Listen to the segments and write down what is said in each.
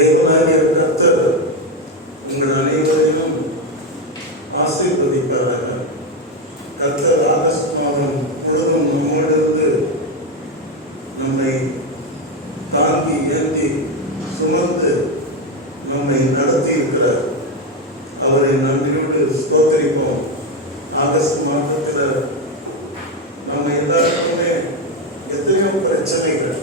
தேவனாகிய கர்த்தர் உங்கள் அனைவரையும் ஆசீர்வதிப்பாராக. கர்த்தர் ஆகஸ்ட் மாதம் முழுவதும் நம்மோடிருந்து நம்மை தாங்கி ஏந்தி சுமந்து நம்மை நடத்தி இருக்கிறார். அவரை நன்றியோடு ஸ்தோத்திரிப்போம். ஆகஸ்ட் மாதத்தில் நம்ம எல்லாருக்குமே எத்தனையோ பிரச்சனைகள்,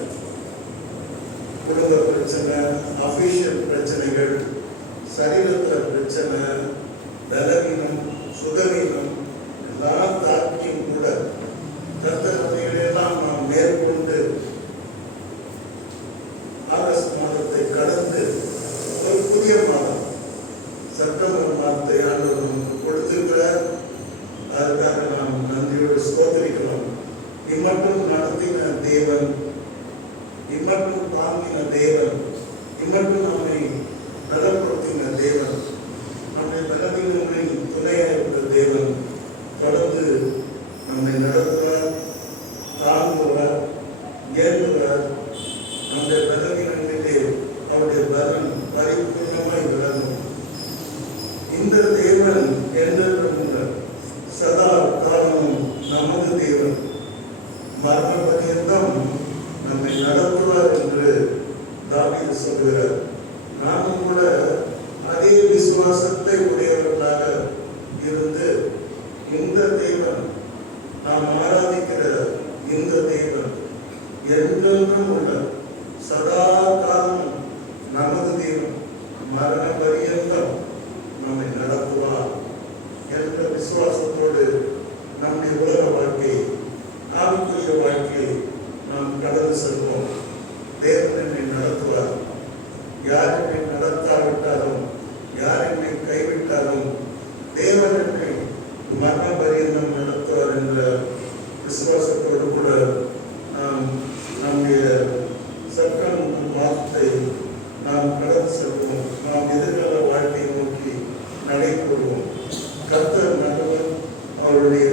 குடும்ப பிரச்சனை, அபிஷியல் பிரச்சனைகள், சரீரத்தில் பிரச்சனை, பலவீனம், சுகவீனம் எல்லாம் தாக்கியும் கூட கர்த்தரையெல்லாம் நாம் மேற்கொண்டு ஆகஸ்ட் மாதத்தை கடந்து ஒரு புதிய மாதம் செப்டம்பர் மாதத்தை ஆண்டவர் நமக்கு கொடுத்திருக்கிறார். அதற்காக நாம் நன்றியோடு ஸ்தோத்திரிக்கிறோம். இம்மட்டும் நடத்தின தேவன், இம்மட்டும் தாங்கின தேவன், இம்மட்டும் நம்மை நலப்படுத்தின தேவன், நம்மை பலவீனங்களின் துணையாக தேவன் தொடர்ந்து நம்மை நடத்துவார், தாங்குவார், ஏற்றுவார். நம்முடைய பலவீனங்களிலே அவருடைய பலன் பரிபூர்ணமாய் விளங்கும். இந்த தேவன் என்றென்றும் சதா காலமும் நமது தேவன், மரண பரியந்தம் நம்மை நடத்துவார் என்று தாவீது சொல்கிறார். நாமும் கூட அதே விசுவாசத்தை உடையவர்களாக இருந்து இந்த தேவன், நாம் ஆராதிக்கிற இந்த தேவன் என்றென்றும் உள்ள சதா காலமும் நமது தேவன், மரண பரியந்தம் நம்மை நடத்துவார் என்ற விசுவாசத்தோடு நம்முடைய உலக வாழ்க்கையை, ஆவிக்குரிய வாழ்க்கையை நாம் கடந்து செல்வோம். தேவன் என்னை நடத்துவார். யார் என்னை நடத்தாவிட்டாலும், யார் என்னை கைவிட்டாலும் தேவன் என்னை மரண பரியந்தம் நடத்துவார் என்ற விசுவாசத்தோடு கூட நம்முடைய செப்டம்பர் மாதத்தை நாம் கடந்து செல்வோம். நாம் எதிர்கால வாழ்க்கையை நோக்கி நடைபெறுவோம். கர்த்தர் நல்லவர், அவருடைய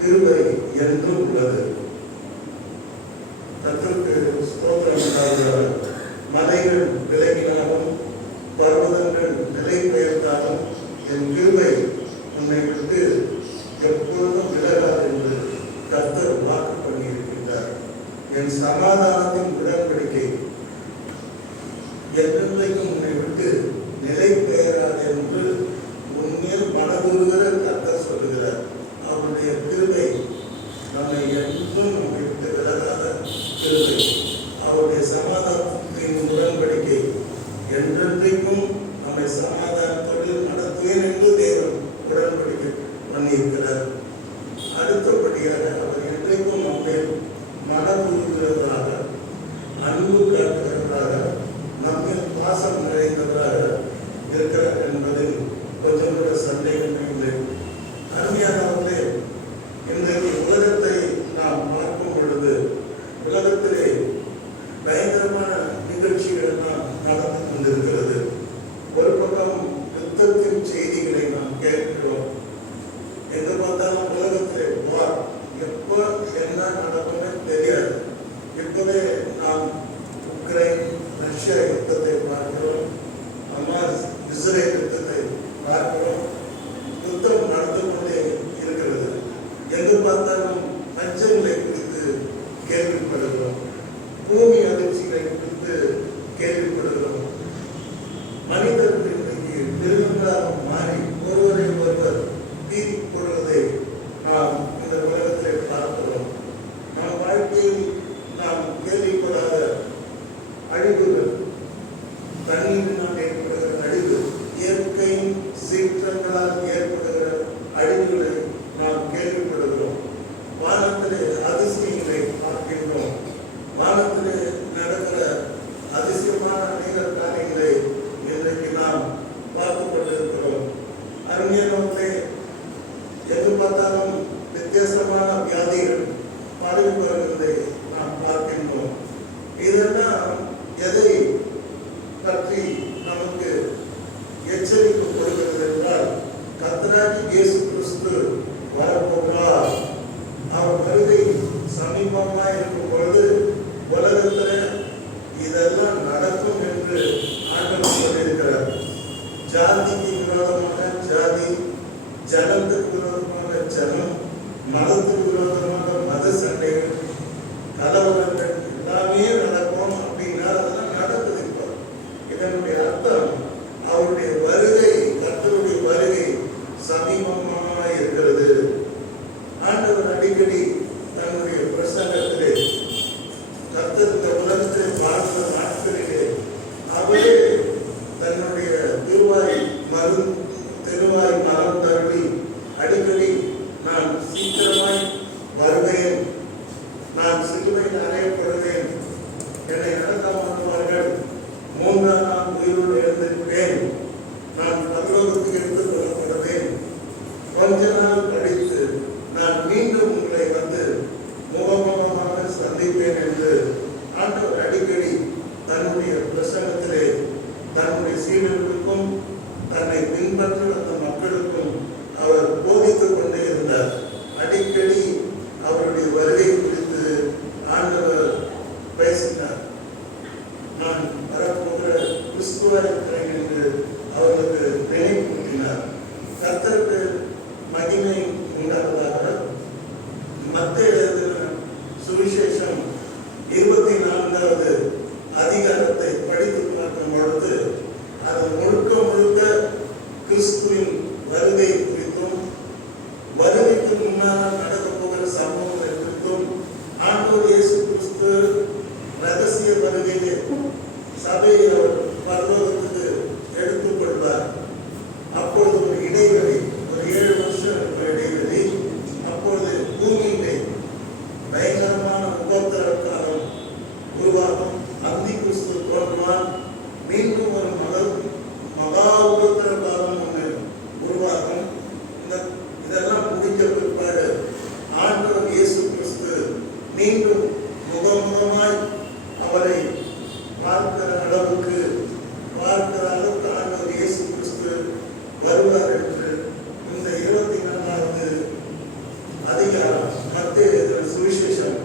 கிருபை என்றும் உள்ளது. கர்த்தருக்கு ஸ்தோத்திரம். மலைகள் விலகினாலும் பர்வதங்கள் நிலை பெயர்ந்தாலும் என் கிருபை உன்னை விட்டு எப்பொழுதும் விலகாது என்று கர்த்தர் வாக்கு பண்ணியிருக்கின்றார். என் சமாதானத்தின் உடன்படிக்கை என்றென்றைக்கும் உன்னை விட்டு நிலை பெயராது என்று உண்மையில் மனதுருகிற கர்த்தர் சொல்லுகிறார். அவருடைய கிருபை நம்மை என்றும் நம்மை விட்டு விலகாத கிருபை. அவருடைய சமாதானத்தின் உடன்படிக்கை என்றென்றைக்கும் நம்மை சமாதானத்தோடு நடத்துவேன் என்று தேவன் உடன்படிக்கை பண்ணியிருக்கிறார். அடுத்தபடியாக அவர் என்றைக்கும் நம்மை மனதுருகிறவராக, அன்பு காட்டுகிறவராக, நம்மில் பாசம் நிறைந்தவராக இருக்கிறார் என்பதில் கொஞ்சம் கூட சந்தேகமே இல்லை. அருமையானவர்களே, இன்றைக்கு உலகத்தை நாம் பார்க்கும் பொழுது உலகத்திலே பயங்கரமான நிகழ்ச்சிகள் எல்லாம் நடந்து கொண்டிருக்கிறது. ஒரு பக்கம் யுத்தத்தின் செய்திகளை நாம் கேட்கிறோம். எங்க பார்த்தாலும் உலகத்திலே வார், எப்போ என்ன நடக்கும்னு தெரியாது. இப்போதே நாம் உக்ரைன் ரஷ்யா யுத்தத்தை பார்க்கிறோம், ஹமாஸ் இஸ்ரேல் யுத்தத்தை பார்க்கிறோம். யுத்தம் நடந்து கொண்டே இருக்கிறது. எங்கு பார்த்தாலும் பஞ்சங்களை குறித்து கேள்விப்படுகிறோம், பூமி அதிர்ச்சிகளை குறித்து கேள்விப்படுகிறோம். மனிதர்கள் இன்றைக்கு மிருகங்களாக மாறி ஒருவரை ஒருவர் தீர்ப்பு கொள்வதை நாம் இந்த உலகத்திலே பார்க்கிறோம். நம் வாழ்க்கையில் நாம் கேள்விப்படாத அழிவுகள், தண்ணீரினால் ஏற்படுகிற அழிவு, இயற்கை சீற்றங்களால் ஏற்படுகிற அழிவுகளை நாம் கேள்விப்படுகிறோம். வானத்திலே அதிசயங்களை பார்க்கின்றோம். வானத்திலே நடக்கிற அதிசயமான அநேக காரியங்களை இன்றைக்கு நாம் பார்த்து கொண்டிருக்கிறோம். அருமையானவர்களே, எங்கு பார்த்தாலும் வித்தியாசமான வியாதிகள் பரவி வருவதை நாம் பார்க்கின்றோம். இதெல்லாம் எதை பற்றி என்று ஆண்டவர் அடிக்கடி தன்னுடைய பிரசங்கத்திலே தன்னுடைய சீடர்களுக்கும் தன்னை பின்பற்ற அந்த மக்களுக்கும் அவர் போதித்துக் கொண்டே இருந்தார். அடிக்கடி அவருடைய வருகை குறித்து ஆண்டவர் பேசினார். நான் வரப்போகிற கிறிஸ்துவாக இருக்கிறேன் என்று அவர்களுக்கு நினைவூட்டினார். கர்த்தருக்கு மகிமை உண்டாவதாக. மத்தேயு எழுதின சுவிசேஷம் 24வது அதிகாரத்தை படித்து பார்க்கும் பொழுது அது முழுக்க முழுக்க கிறிஸ்துவின் வருகை குறித்தும் வருகைக்கு முன்னால் நடக்க போகிற சம்பவங்களை குறித்தும் ஆண்டவர் இயேசு கிறிஸ்து ரகசிய வருகையிலே சபையை அவர் பரலோகத்துக்கு எடுத்துக் கொள்வார். அப்பொழுது ஒரு இடைவெளி, ஒரு 7 வருஷம் இடைவெளி. அப்பொழுது பூமியிலே பயங்கரமான உபத்திரவ காலம் உருவாகும். அந்தி கிறிஸ்து தோன்றுவான். மீண்டும் ஒரு மகா உபத்திரவ காலம் ஒன்று உருவாகும். இதெல்லாம் முடிக்க பிற்பாடு ஆண்டவர் இயேசு கிறிஸ்து மீண்டும் முகமுகமாய் அவரை பார்க்கிற அளவுக்கு ஆண்டவர் இயேசு கிறிஸ்து வருவார் என்று இந்த 24வது அதிகாரம் மத்தேயு எழுதின சுவிசேஷம்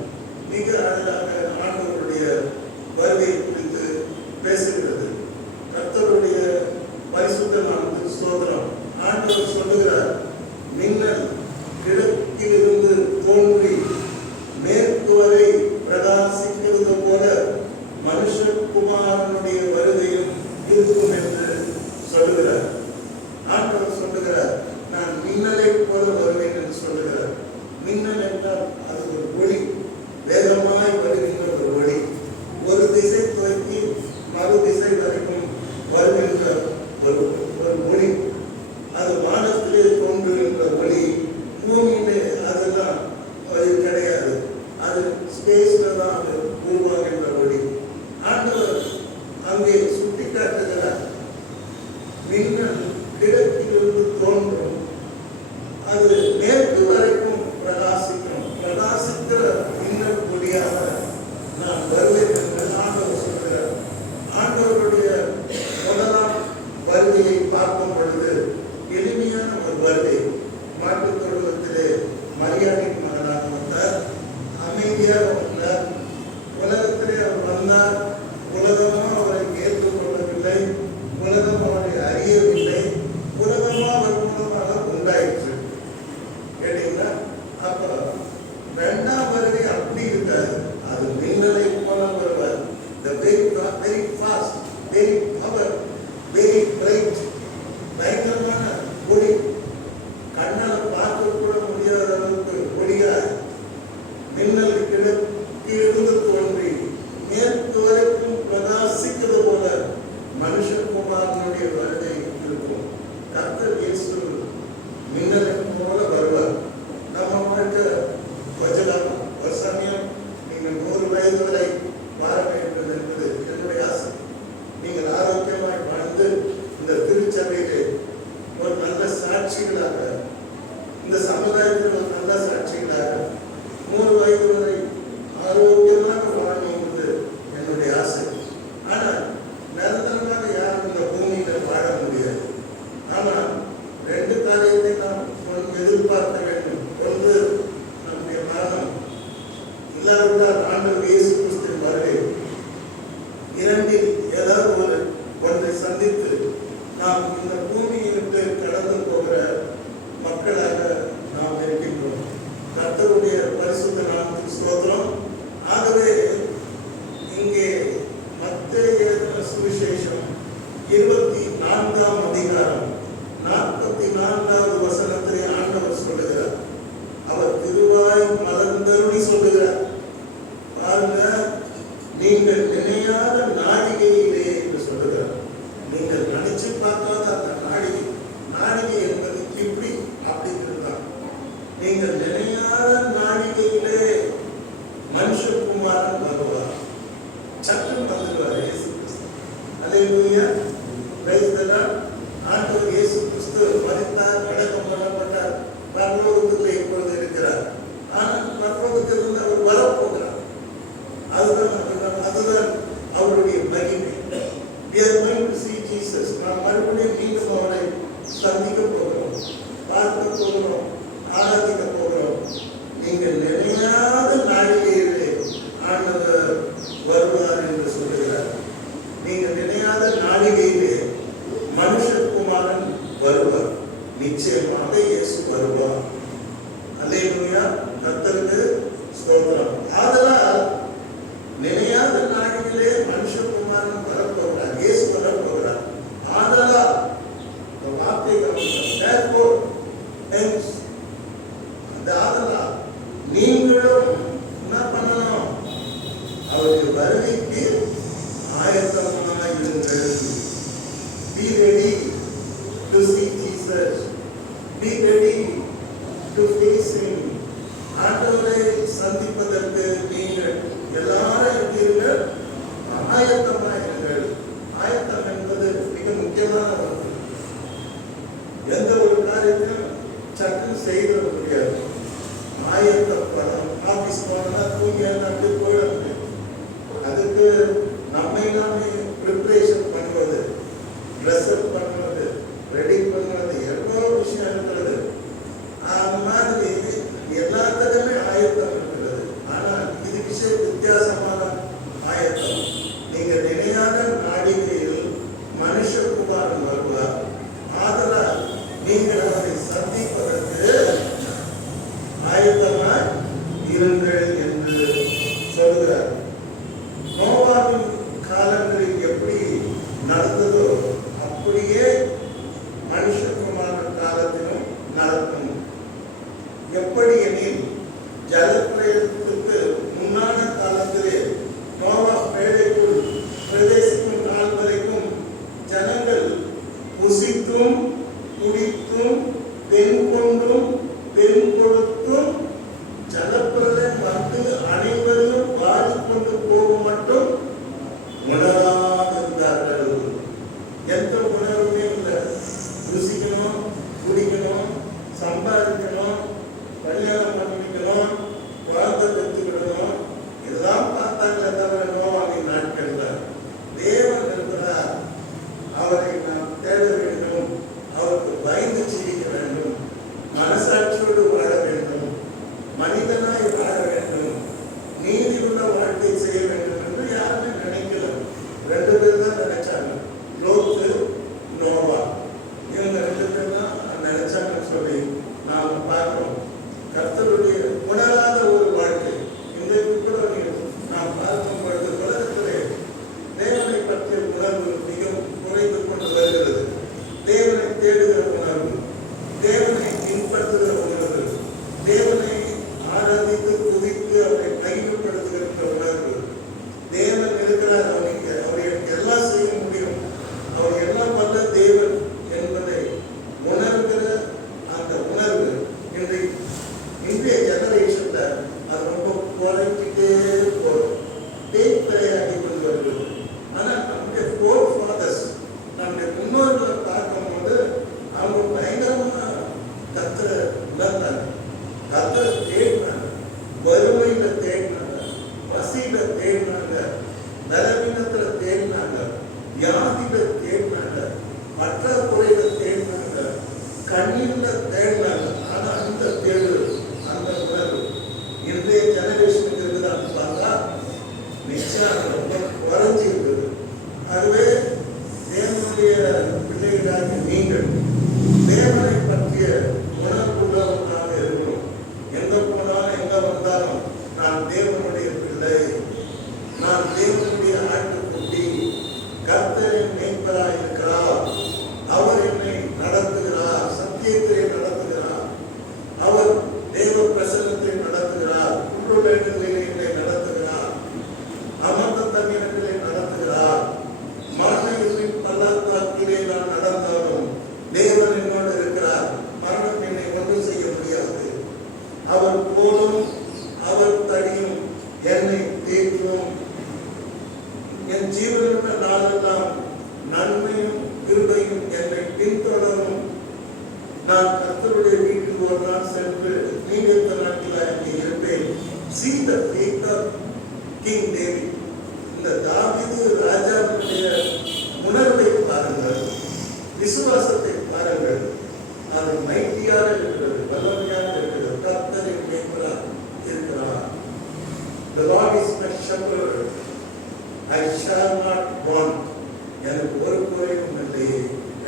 மிக அழகாக ஆண்டவருடைய வருகை குறித்து பேசுகிறது. கர்த்தருடைய பரிசுத்த நாமத்துக்கு ஸ்தோத்திரம். ஆண்டவர் சொல்லுகிறார், மின்னல் கிழக்கிலிருந்து தோன்றி மேற்கு வரை பிரகாசிக்கிறது போல மனுஷகுமாரனுடைய வருகையும் இருக்கும் என்று சொல்லுகிறார். ஆண்டவர் சொல்லுகிறார், நான் மின்னலை போல வருவேன் என்று சொல்லுகிறார். மின்னல் என்றால் அது ஒரு ஒளி, வேகமாய் வருகின்ற ஒரு ஒளி. ஒரு திசை துவக்கி மறு திசை வரைக்கும் வருகின்ற ஒரு ஒளி. அது வானத்திலே தோன்றுகின்ற ஒளி. பூமியிலே அதெல்லாம் கிடையாது. அது ஸ்பேஸ்ல தான் அது உருவாகின்ற ஒளி. ஆண்டவர் அங்கே சுட்டி காட்டுகிறார், மின்னல் கிழக்கிலிருந்து தோன்றும், அது மேற்கு வரைக்கும் பிரகாசிக்கும். பிரகாசிக்கிற மின்னல் ஒளியாக நான் வருவேன் என்று ஆண்டவர் சொல்கிறார். ஆண்டவருடைய முதலாம் வருகையை பார்க்கும் பொழுது எளிமையான ஒரு வருகை. மாட்டுத் தொழுவத்திலே மரியாதைக்கு மகனாக வந்தார், அமைதியாக வந்தார். உலகத்திலே அவர் வந்தார். உலகமா அவரை ஏற்றுக்கொள்ளவில்லை, உலகம் அவரை அறியவில்லை. உலகமா அவர் மூலமாக உண்டாயிற்று. கேட்டீங்களா? அப்ப 2ஆம் வருகை அப்படி இருக்காது. அது மின்னலை போல வருவார். very fast, very power, very bright, பயங்கரமான ஒளி. கண்ணால் பார்க்க கூட முடியாத அளவுக்கு ஒளியாய் மின்னல் கிழக்கிலிருந்து தோன்றி மேற்கு வரைக்கும் பிரகாசிக்கிறது போல மனுஷகுமாரனுடைய வருகை இருக்கும். கர்த்தர் இயேசு மின்னலை போல வருவார். நம்ம வாழ்க்கை வச்சலாம். ஒரு சமயம் நீங்கள் 100 வயது வரை வாழ வேண்டும் என்பது என்னுடைய ஆசை. நீங்கள் ஆரோக்கியமாய் வாழ்ந்து இந்த திருச்சபையிலே ஒரு நல்ல சாட்சிகளாக, இந்த சமுதாயத்தில் ஒரு நல்ல சாட்சிகளாக 100 வயது வரை ஆரோக்கியமாக வாழணும் என்பது என்னுடைய ஆசை. ஆனால் நிரந்தரமாக யாரும் இந்த பூமியில வாழ முடியாது. ஆனால் 2 காரியத்தை நாம் எதிர்பார்க்க வேண்டும். ஒன்று நம்முடைய மரணம், இல்லாவிட்டால் ஆண்டவர் இயேசு கிறிஸ்துவின் வருகை. 2இல் ஏதாவது ஒன்றை சந்தித்து நாம் இந்த பூமியை விட்டு கடந்து போகிற மக்களாக நாம் இருக்கின்றோம். கர்த்தருடைய பரிசுத்த நாமத்துக்கு ஸ்தோத்திரம். ஆகவே இங்கே மத்தேயு எழுதின சுவிசேஷம் 24ஆம் அதிகாரம் 44வது வசனத்திலே ஆண்டவர் சொல்லுகிறார், அவர் திருவாய் மலர்ந்தருளி சொல்லுகிறார், பாருங்க, நீங்கள் நினையாத நாழிகையிலே என்று சொல்லுகிறார். நீங்கள் நினைச்சு பார்க்காத அந்த நாழிகை என்பது இப்படி அப்படிங்கிறது தான். நீங்கள் நினையாத நாழிகையிலே மனுஷகுமாரன் வருவார். சட்டம் வந்துடுவார் இயேசு கிறிஸ்து. அல்லேலூயா, பிரைஸ் தி லார்ட். ஆண்டவர் இயேசு கிறிஸ்து மரித்தார், அடக்கம் பண்ணப்பட்டார், பரலோகத்திலே இப்பொழுது இருக்கிறார். ஆனால் பரலோகத்திலிருந்து அவர் வரப்போகிறார். அது அதுதான் அவருடைய மகிமை. We are going to see Jesus. நாம் மறுபடியும் மீண்டும் அவரை சந்திக்க போகிறோம், பார்க்க போகிறோம், ஆராதிக்க போகிறோம். நீங்கள் நினையாத நாளிலே ஆண்டவர் வருவார் என்று சொல்லுகிறார். நீங்கள் நினையாத நாளிகையிலே மனுஷகுமாரன் வருவார். நிச்சயமாக இயேசு வருவார். அல்லேலூயா, கர்த்தருக்கு ஸ்தோத்திரம். ஆதலால் நினையாத நாளிலே மனுஷகுமாரன் வரப்போகிறார், இயேசு வரப்போகிறார். ஆதலால் இந்த வார்த்தை therefore hence, அந்த ஆதலால் நீங்களும் என்ன பண்ணணும்? அவருடைய வருகைக்கு ஆயத்தமாக இருங்கள். Be ready to see Jesus. Be ready to face him. ஆண்டவரை சந்திப்பதற்கு நீங்கள் எல்லாரும் இருங்கள், ஆயத்தமாக இருங்கள். ஆயத்தம் என்பது மிக முக்கியமான ஒன்று. எந்த ஒரு காரியத்தையும் சட்டம் செய்திட முடியாது. ஆயத்தப்படம் ஆபீஸ் போனா தூங்கி அப்படி போயிட முடியும். அதுக்கு நம்மை நாமே ப்ரிப்பரேஷன் பண்ணுவது, ட்ரெஸ் அப் பண்ணுவது, ரெடி பண்ணுவது, எவ்வளோ விஷயம் இருக்கிறது. அந்த மாதிரி எல்லாத்துக்குமே ஆயத்தம் இருக்கிறது. ஆனால் இது விஷயம் வித்தியாசமான ஆயத்தம். நீங்கள் நினையாத நாடிகையில் மனுஷகுமாரன் வருவார். ஆதலால் நீங்கள் அவரை சந்திப்பதற்கு ஆயத்தமாக இருங்கள் என்று சொல்கிறார். நோவாவின் காலங்களில் எப்படி நடந்ததோ அப்படியே மனுஷகுமாரன் காலத்திலும் நடக்கும். எப்படி எனில், ஜலப்பிரளயத்துக்கு முன்னான காலத்திலே நோவா பேழைக்குள் பிரவேசிக்கும் நாள் வரைக்கும் ஜனங்கள் புசித்தும் குடித்தும் பெண் கொண்டும் பெண் கொடுத்தும் ஜலப்பிரளயம் வந்து அனைவரும் வாடிக்கொண்டு போகும் மட்டும் உணராதிருந்தார்கள். எந்த உணர்வுமே இல்லை. ருசிக்கணும், குடிக்கணும், சம்பாதிக்கணும், கல்யாணம் பண்ணிக்கணும், குழந்தை பெற்றுக்கிடணும், இதெல்லாம் பார்த்தாங்களே தவிர நோவாவின் நாட்கள் தான். தேவன் இருக்கிறார், அவரை நாம் தேட வேண்டும், அவருக்கு பயந்து சிரிக்க வேண்டும், மனசாட்சியோடு வாழ வேண்டும், மனிதனாய் வாழ வேண்டும், நீதி உள்ள வாழ்க்கை செய்ய வேண்டும் என்று யாருமே நினைக்கல. 2 பேர் தான் நினைச்சாங்க, லோத்து, நோவா. இவங்க 2 பேர் தான் நினைச்சாங்கன்னு சொல்லி நாம் பார்க்கிறோம். கர்த்தருடைய உணராத ஒரு வாழ்க்கை இன்றைக்கு கூட நாம் பார்க்கும் பொழுது உலகத்திலே தேவனை பற்றிய உணர்வு மிகவும் குறைந்து கொண்டு வருகிறது. தேவனை தேடுகிற உணர்வு, தேவனை பின்பற்றுகிற உணர்வு, தேவனை ஆராதித்து துதித்து அவரை கைதுபடுத்துகின்ற உணர்வு. தேவன் இருக்கிறார், அவர் எனக்கு எல்லாம் செய்ய முடியும், அவர் எல்லாம் வல்ல தேவன் என்பதை உணர்கிற அந்த உணர்வு இன்றைய ஜெனரேஷன்ல அது ரொம்ப குறைஞ்சிட்டே போகும், தேய்பிரையாகி கொண்டு வருகிறது. ஆனால் நம்முடைய ஃபோர் ஃபாதர்ஸ், நம்முடைய முன்னோர்களை பார்க்கும்போது அவங்க பயங்கரமா கர்த்தரை உணர்ந்தாங்க, கர்த்தரை தேடினாங்க, வறுமையில தேடினாங்க, பசியில தேடினாங்க, பலவீனத்துல தேடினாங்க, வியாதியில தேடினாங்க, பற்றாக்குறையில தேடினாங்க, கண்ணீர்ல தேடினாங்க. ஆனா அந்த தேடு, அந்த உணர்வு இன்றைய ஜெனரேஷனுக்கு இருக்குதான்னு பார்த்தா நிச்சயம் ரொம்ப குறைஞ்சி இருக்குது. அதுவே தேவனுடைய பிள்ளைகளாக நீங்கள் தேவனை பற்றிய உணர்வுள்ளவர்களாக இருக்கணும். எங்க போனாலும் எங்க வந்தாலும் நான் தேவனுடைய பிள்ளை, நான் தேவனுடைய ஆட்டுக்குட்டி, கர்த்தரின் மேய்ப்பராக இருக்கிறார், அவர் என்னை நடத்துகிறார், சத்தியத்தை நடத்துகிறார், அவர் தேவ பிரசன்னத்தை நடத்துகிறார், உள்ளுடங்களிலே என்னை நடத்துகிறார், அமர்ந்த தண்ணீரங்களை நடத்துகிறார், மரணத்தின் பள்ளத்தாக்கிலே நான் நடந்தாலும் தேவன் என்னோடு இருக்கிறார், மரணம் என்னை ஒன்றும் செய்ய முடியாது, அவர் கோலும் அவர் தடியும் என்னை தேற்றும், என் ஜீவனுள்ள நாளெல்லாம் நன்மையும் கிருபையும் என்னை பின்தொடரும், நான் கர்த்தருடைய வீட்டுக்கு ஒரு நாள் சென்று நீடித்த நாட்கள் அங்கே இருப்பேன். See the faith of king David. இந்த தாவீது ராஜாவுடைய உணர்வை பாருங்கள், விசுவாசத்தை பாருங்கள். அது மைட்டியாக இருக்கிறது, வல்லமையாக இருக்கிறது. கர்த்தரின் மேய்ப்பராக இருக்கிறார். The Lord is my shepherd, I shall not want. எனக்கு ஒரு குறையும் இல்லை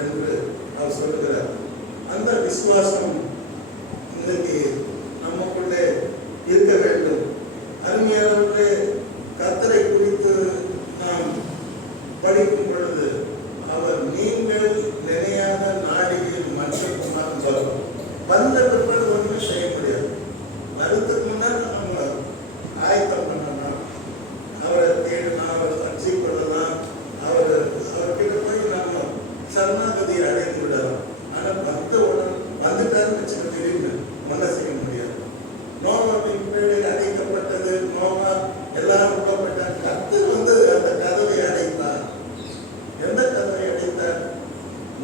என்று அவர் சொல்கிறார். அந்த விசுவாசம் இன்றைக்கு நமக்குள்ளே இருக்க வேண்டும். அருமையானவர்களே, கர்த்தரை குறித்து நாம் படிக்கும் பொழுது அவர் நீங்கள் நினையாத நாடிகளில் மற்றவர்கள் வந்த பிற்பாடு ஒன்றுமே செய்ய முடியாது. வருவதற்கு முன்னால் நம்ம ஆயத்தம் பண்ணலாம், அவரை தேடலாம், அவரை அச்சை பண்ணலாம், அவர்கிட்ட போய் நம்ம சரணாகதியை அடைந்து விடலாம். ஆனால் வந்துட்டாருன்னு வச்சுக்க தெரியுங்க, ஒன்றும் செய்ய முடியாது. நோவாவின் பேரில் அடைக்கப்பட்டது, நோவா எல்லாரும் உள்ளப்பட்டார். கர்த்தர் வந்து அந்த கதவை அடைத்தார். எந்த கதவை அடைத்தார்?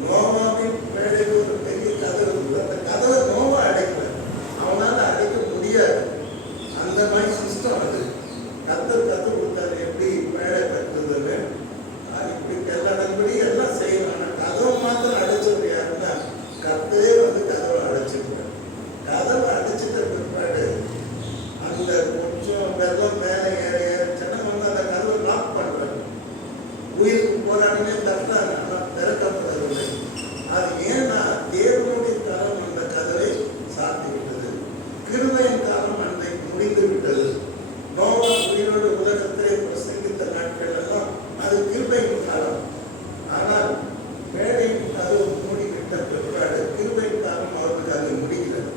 நோவாவின் பேரில் ஒரு பெரிய கதவு, அந்த கதவை நோவா அடைக்கல, அவனால அடைக்க முடியாது. அந்த மாதிரி சிஸ்டம் அது. கர்த்தர் கற்றுக் கொடுத்தாரு எப்படி பேழை கட்டுறதுன்னு. இப்படி எல்லாருபடி எல்லாம் செய்யலாம். ஆனால் கதவை மாத்திரம் அடைச்சது யாருன்னா கர்த்தரே வந்து கதவை அடைச்சிருக்காரு. கதவை அடைச்சிட்ட பிற்பாடு அந்த கொஞ்சம் வெள்ளம் மேலே ஏற ஜனம் வந்து அந்த கதவை லாக் பண்றாங்க. உயிருக்கு போராடமே தட்டாங்க, ஆனால் திறக்கப்படவில்லை. அது ஏன்னா தேவனுடைய காலம் அந்த கதவை சாத்தி விட்டது. கிருபையின் காலம் அன்றைக்கு முடிந்து விட்டது. நோவா உயிரோடு உலகத்தை பிரசங்கித்த நாட்கள் எல்லாம் அது கிருபையின் காலம். ஆனால் மேடையின் கதவு மூடிவிட்ட பிற்பாடு கிருபையின் காலம் அவர்களுக்கு அது முடிகிறது.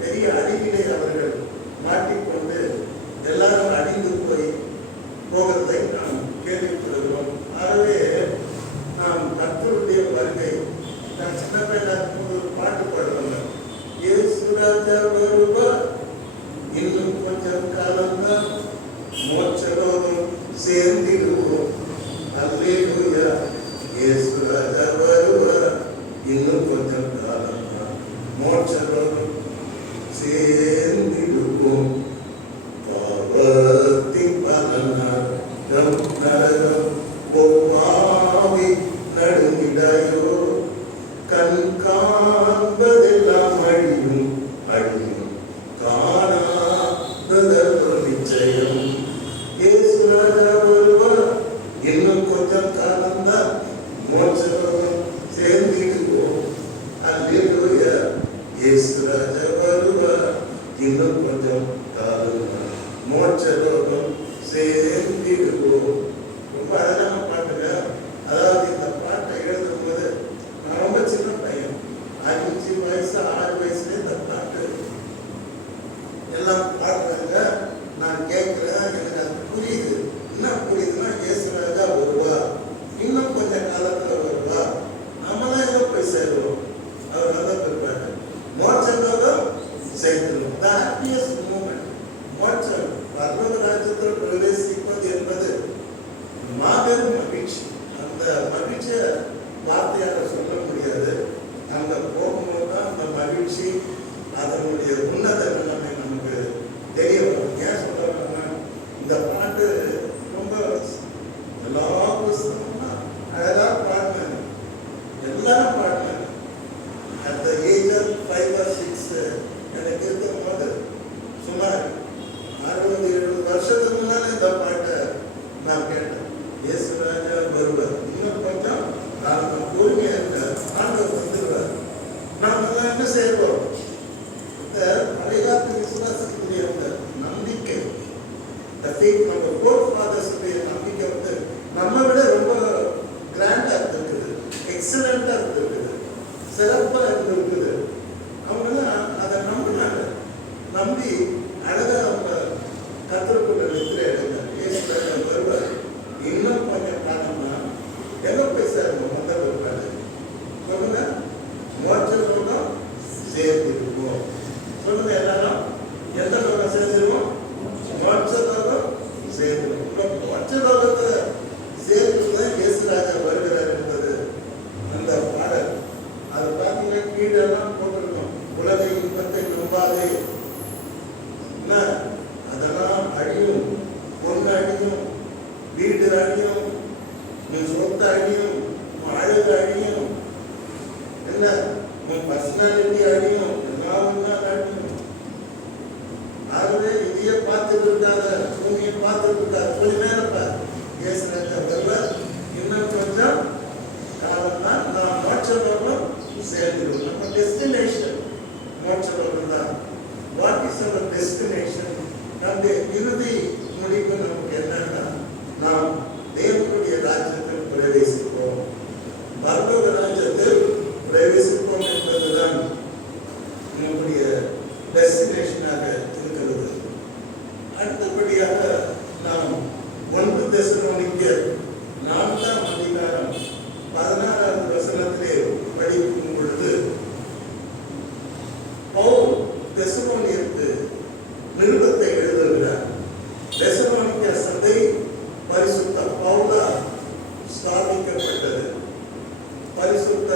பெரிய அழிவிலே அவர்கள் மாட்டிக்கொண்டு எல்லாரும் அழிந்து போய் போகிறதை நாம் கேள்விப்படுகிறோம். ஆகவே நாம் கர்த்தருடைய வருகை, நான் சின்ன பையனாக ஒரு பாட்டு பாடுவாங்க, இயேசு ராஜா வருவார், இன்னும் கொஞ்சம் காலம்தான், மோட்சலோகம் சேர்ந்திடுவோம், அல்லேலூயா. இயேசு ராஜா வருவார், இன்னும் கொஞ்சம் காலம்தான், மோட்சலோகம் சேர்ந்திடுவோம். பாவத்தின் பலனால் நரகம் ஒவ்வாவி நடுங்கிடாயோ, கண் காண்பதெல்லாம் அழியும் அழியும், காணாததோ நிச்சயம். இயேசு ராஜா வருவார், இன்னும் கொஞ்சம் காலம்தான், மோட்சலோகம் சேர்ந்திடுவோம், அல்லேலூயா. இயேசு ராஜா வருவார், இன்னும் கொஞ்சம் காலம்தான், மோட்சலோகம் சேர்ந்திடுவோம். ரொம்ப அழகான பாட்டுங்க. அதாவது இந்த பாட்டை எழுதும் போது நான் ரொம்ப சின்ன பையன், 5 வயசு 6 வயசுல இந்த பாட்டு எல்லாம் பாடுறாங்க. நான் கேட்கிறேன், எனக்கு அது புரியுது. என்ன புரியுதுன்னா, இயேசு ராஜா வருவா, இன்னும் கொஞ்சம் காலத்துல வருவா, நம்மளாம் எங்க போய் சேருவோம், அவர் வந்த பிற்பாடு மோட்சலோகம் சேர்ந்துடும். The happiest moment. மோட்சம் பரலோக ராஜ்யத்தில் பிரவேசிப்பது என்பது மாபெரும் மகிழ்ச்சி. அந்த மகிழ்ச்சியை வார்த்தையாக சொல்ல முடியாது. அங்க போகும்போது தான் அந்த மகிழ்ச்சி, அதனுடைய உன்னத நிலைமை நமக்கு தெரிய வரும். ஏன் சொல்ல வரேன்னா, இந்த பாட்டு ரொம்ப எல்லா புஸ்தகமும் அழகா பாடினாங்க, எல்லாரும் பாடினாங்க. At the age of 5 or 6 எனக்கு இருக்கும் போது சுமார் 60-70 வருஷத்துக்கு முன்னால இந்த பாட்டை நான் கேட்டேன். இயேசு ராஜா வருவார், இன்னும் கொஞ்சம் காலம் பொறுமையா இருக்க, ஆண்டவர் வந்துடுவார். நாம் எல்லாம் என்ன செய்வோம்? இந்த பழைய காலத்து விசுவாசத்துடைய அந்த நம்பிக்கை, நம்ம ஃபோர்த் ஃபாதர்ஸுடைய நம்பிக்கை வந்து நம்ம விட ரொம்ப கிராண்டா இருந்திருக்குது, எக்ஸலண்டா இருந்திருக்குது, சிறப்பா இருந்திருக்குது. அவங்கெல்லாம் அதை நம்பினாங்க. நம்பி அழகா அவங்க கத்திரக்குள்ள நிற்கிற இயேசு ராஜா வருவார், கெரியர் அழியும், உன் சொத்து அழியும், உன் அழகு அழியும், என்ன உன் பர்சனாலிட்டி அழியும், எல்லாம் அழியும். ஆகவே இதையே பார்த்துட்டு இருக்காத, பூமியை பார்த்துட்டு இருக்காது. கொஞ்ச நேரம் பேசுறேன், இன்னும் கொஞ்சம் காலம் தான் நாம் மோட்சம் சேர்ந்துடும். நம்ம டெஸ்டினேஷன் மோட்சம் தான். What is our destination? நம்முடைய இறுதி முடிவு நமக்கு என்னன்னா, நாம் தேவனுடைய ராஜ்யத்தில் பிரவேசிப்போம், பரலோக ராஜ்யத்தில் பிரவேசிப்போம் என்பதுதான் நம்முடைய டெஸ்டினேஷனாக இருக்கிறது. அடுத்தபடியாக நாம் 1 தெசலோனிக்கர் 4ஆம் அதிகாரம் 16வது வசனத்திலே படிக்கும் பொழுது, பவுல் தெசலோனியருக்கு நிருபத்தை எழுதுகிறார். தெசலோனிக்க சபை பரிசுத்த பவுலால் ஸ்தாபிக்கப்பட்டது, பரிசுத்த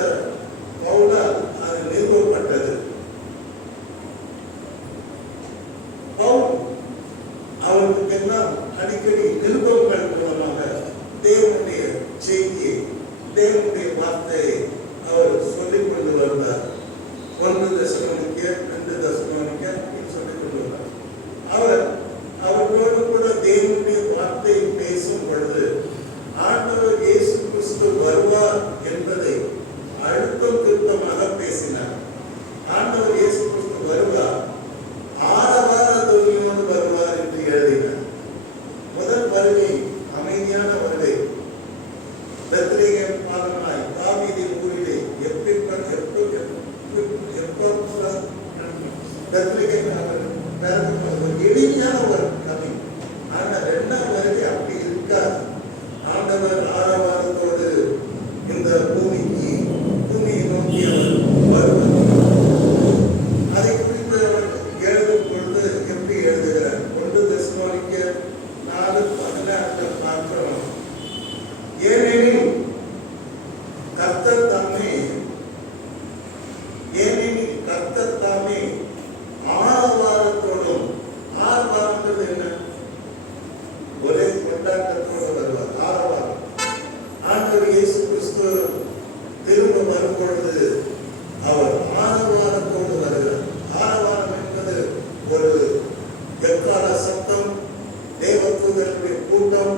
பவுலால் அது நிறுவப்பட்டது. பவுல் அவருக்கு எல்லாம் அடிக்கடி நிருபங்கள் மூலமாக தேவனுடைய செய்தியை, தேவனுடைய வார்த்தையை அவர் சொல்லிக் கொண்டு வந்தார். 1 தெசலோனிக்கர் 2 தெசலோனிக்கர் சொல்லிக் கொண்டு வந்தார். அவர்களோடு கூட தேவனுடைய வார்த்தை பேசும் பொழுது ஆண்டவர் இயேசு கிறிஸ்து வருவார் என்பதை அழுத்தம் திருத்தமாக பேசினார். ஆண்டவர் இயேசு கிறிஸ்து வருவார், ஆரவார துணியோடு வருவார் என்று எழுதினார். முதல் வருகை அமைதியான வருகை. பெத்லகேம் பாலனாய் தாவீதின் ஊரிலே எளிமையான ஒரு கதை. ஆனால் 2ஆம் வருகை அப்படி இருக்காது. ஆண்டவர் ஆரவாரத்தோடு இந்த பூமியை நோக்கி அவர் வருவார். அதை குறித்து அவர் எழுதும் பொழுது எப்படி எழுதுகிறார்? 1 தெசலோனிக்கர் 4:16 பார்க்கிறோம். ஏனெனில் கர்த்தர் தாமே ஆரவாரத்தோடும், ஆரவாரங்கிறது என்ன? ஒரே கொண்டாட்டத்தோடு வருவார். ஆரவாரம். ஆண்டவர் இயேசு கிறிஸ்து திரும்ப வரும் பொழுது அவர் ஆரவாரத்தோடு வருகிறார். ஆரவாரம் என்பது ஒரு எக்கால சத்தம், தேவதூதர்களுடைய கூட்டம்,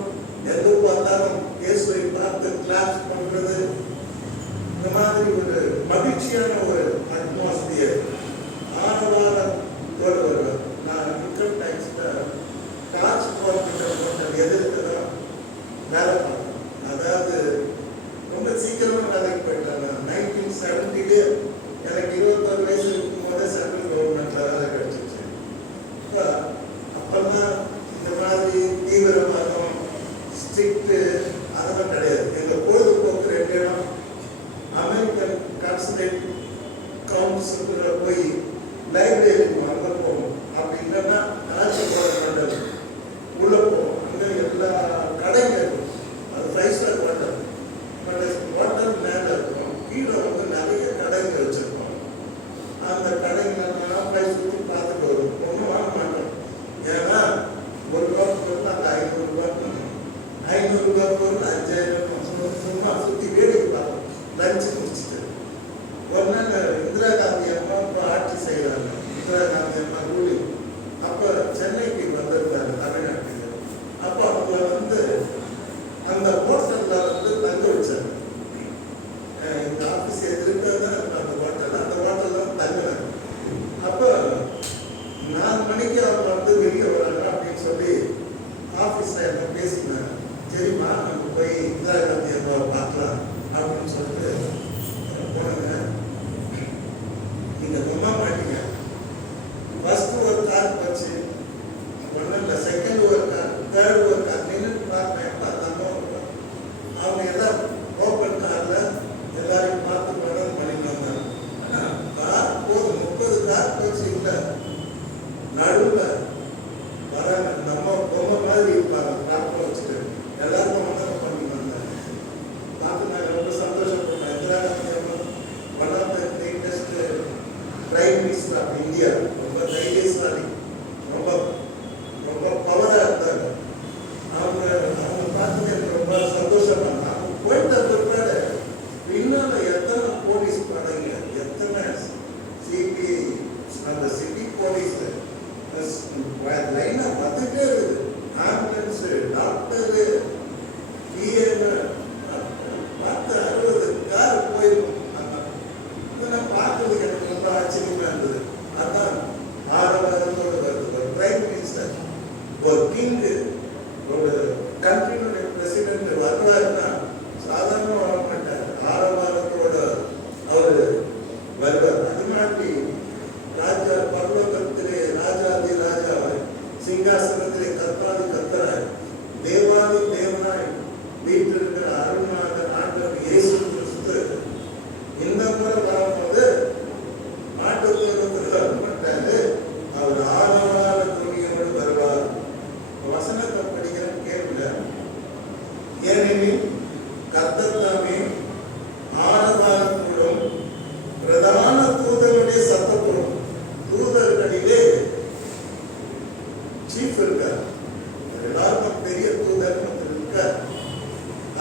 எங்கு பார்த்தாலும் இயேசுவை பார்த்து கிளாப்ஸ் பண்றது, இந்த மாதிரி ஒரு மகிழ்ச்சியான ஒரு அட்மாஸ்பியர். ஆரவாரத்தோடு வருவார். நான் இன்கம் டேக்ஸ்ல டிரான்ஸ்போர்ட் எதிர்த்து தான் வேலை பார்த்தேன். அதாவது ரொம்ப சீக்கிரமா வேலைக்கு போயிட்டாங்க. 1970 எனக்கு 21 வயசு இருக்கும் போதே சென்ட்ரல் கவர்மெண்ட்ல வேலை கிடைச்சிச்சு. அப்பெல்லாம் இந்த மாதிரி தீவிரவாதம், ஸ்ட்ரிக்ட் அதெல்லாம் கிடையாது. எங்க பொழுதுபோக்கு 2 இடம். அமெரிக்கன் கான்சுலேட் கவுன்சில் போய் லைப்ரரி அங்கே போகணும். அப்படி இல்லைன்னா ராஜ்யபாலம் உள்ள போவோம். அங்கே எல்லா கடைங்க இருக்கும். அது 5 ஸ்டார் ஹோட்டல். ஹோட்டல் மேலே இருக்கும், கீழே வந்து நிறைய கடைங்க வச்சிருப்பாங்க. அந்த கடைங்கெல்லாம் போய் சுற்றி பார்த்துட்டு வரும். ஒன்றும் வாங்க மாட்டோம். ஏன்னா ₹1 பொருள் அங்கே ₹500. ₹500 பொருள் 5000. சும்மா சுற்றி வேடிக்கை பார்ப்போம். லஞ்சு முடிச்சுட்டு ஒரு நாள் இந்திரா காந்தி அம்மா இப்போ ஆட்சி செய்கிறாங்க. இந்திரா காந்தி அம்மா ரூலிங். அப்போ சென்னைக்கு வந்திருந்தாங்க தமிழ்நாட்டுக்கு. அப்போ அவங்க வந்து அந்த ஹோட்டலில் வந்து தங்க வச்சாங்க. இந்த ஆஃபீஸ் எதிர்க்க அந்த ஹோட்டல், அந்த ஹோட்டலில் தங்கினாங்க. அப்போ 4 மணிக்கு அவங்க வந்து வெளியே வராங்க அப்படின்னு சொல்லி ஆஃபீஸில் என்ன பேசினாங்க. சரிம்மா நம்ம போய் இந்திரா காந்தி அம்மாவை பார்க்கலாம் அப்படின்னு சொல்லிட்டு போனாங்க. நீங்க நம்ப மாட்டீங்க. ஃபர்ஸ்ட் ஒரு கார் வச்சு ஒன்றும் இல்லை, செகண்ட் ஒரு கார், தேர்ட் ஒரு கார் நின்று பார்ப்பேன். அவங்க எல்லாம் ஓப்பன் காரில் எல்லாரையும் பார்த்து படம் பண்ணிட்டு வந்தாங்க. ஆனால் கார் போது 30 கார் வச்சு இல்லை, நடுவில் வராங்க. நம்ம பொம்மை மாதிரி இருப்பாங்க, காப்பை வச்சுட்டு எல்லாருக்கும் வந்தாங்க பண்ணிட்டு வந்தாங்க. பார்த்து நான் ரொம்ப சந்தோஷப்பட்டேன். இந்திரா காந்தி அம்மா ஏனெனில் கர்த்தர் தாமே ஆரவாரத்தோடும் பிரதான தூதர்களுடைய சத்தத்தோடும், தூதர்களிலே சீஃப் இருக்கார், எல்லாருக்கும் பெரிய தூதர் இருக்கார்,